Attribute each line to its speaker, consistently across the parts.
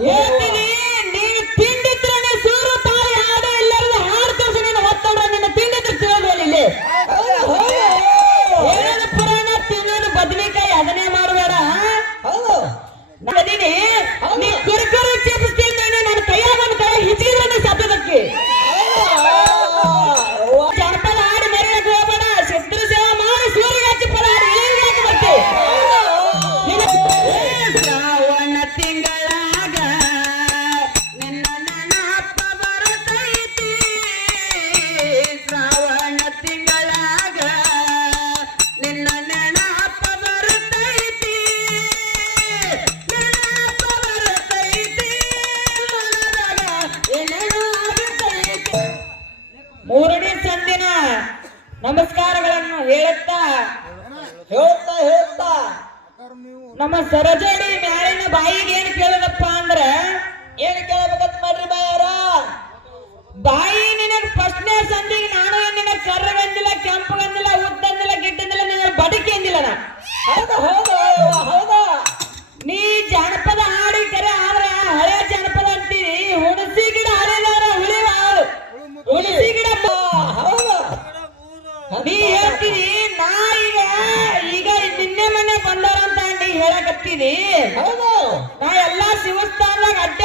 Speaker 1: ¡Bien,
Speaker 2: ನಮ್ಮ ಸರಜೋಡಿ ಮ್ಯಾಲಿನ ಬಾಯಿಗೆ ಏನ್ ಕೇಳದಪ್ಪ ಅಂದ್ರೆ,
Speaker 1: ಏನ್ ಕೇಳಬೇಕಂತ ಮಾಡ್ರಿ ಬಾಯಾರ?
Speaker 2: ಬಾಯಿ ನಿನಗ್ ಪ್ರಶ್ನೆ ಸಂದಿಗೆ ನಾನು ನಿನಗ್ ಕರ್ರಗಂದಿಲ್ಲ ಕೆಂಪಗಂದಿಲ್ಲ ಉದ್ದಂದಿಲ್ಲ ಗಿಡ್ಡಂದಿಲ್ಲ ನಿನ್ನ ಬಡಿಕೆ ಅಂದಿಲ್ಲ
Speaker 1: ಹೌದು ಬಂದಿದ್ದೀನಿ ಹೌದು.
Speaker 2: ನಾ ಎಲ್ಲಾ ಶಿವಸ್ಥಾನದಾಗ ಅಡ್ಡ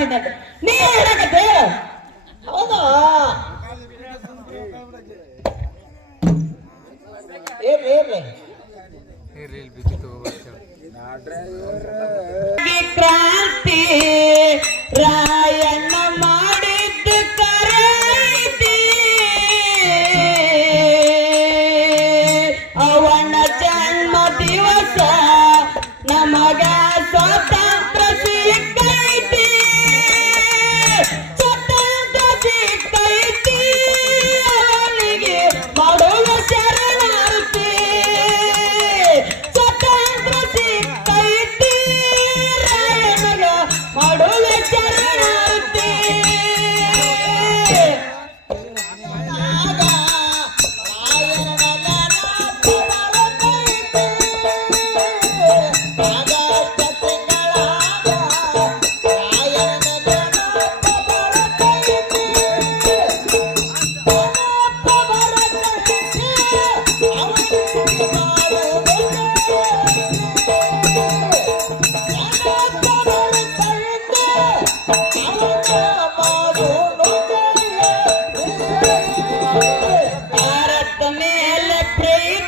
Speaker 2: ಅಂತಿದ್ದಂತೆ ನೀ ಹೇಳಕತ್ತೆ
Speaker 1: ಹೌದಾ?
Speaker 2: ಕ್ರಾಂತಿ ರಾಯಣ್ಣ ಮಾಡಿದ್ದು ಕರಾಂತಿ. ಅವನ ಜನ್ಮ ದಿವಸ ನಮಗ ಸ್ವತ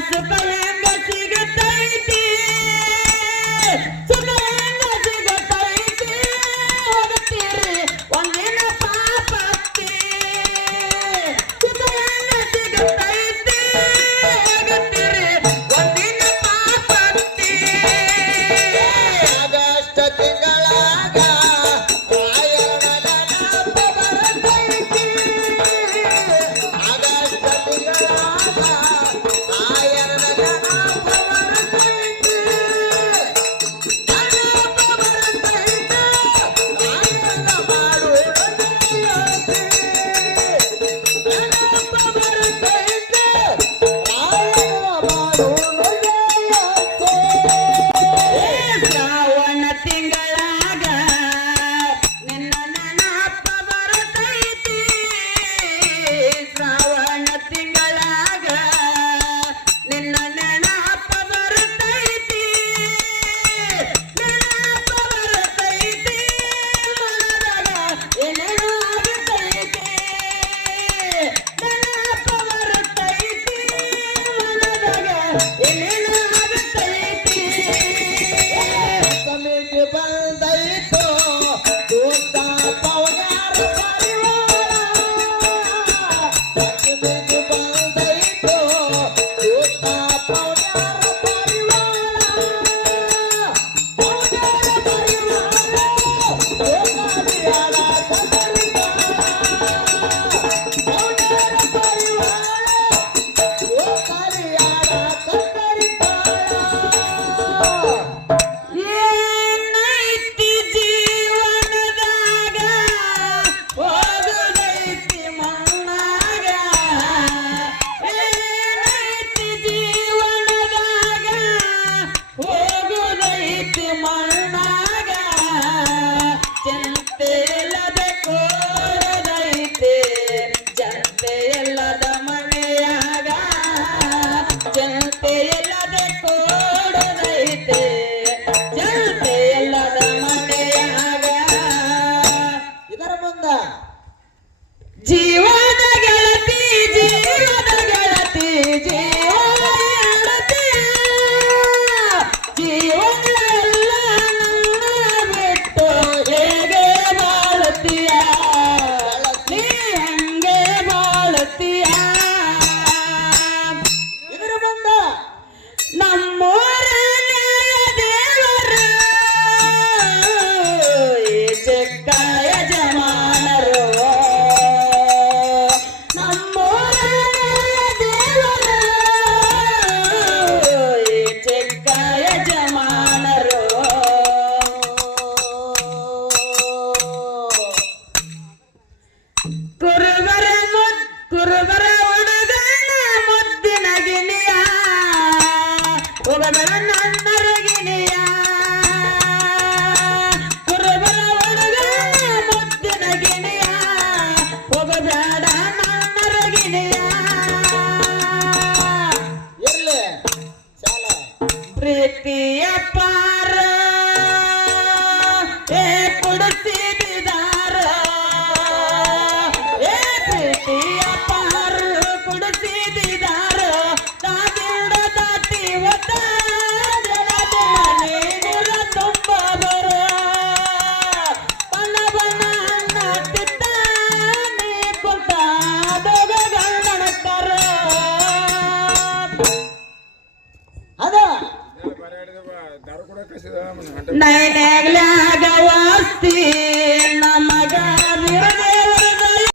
Speaker 2: Pass the ball and Ding, ding. de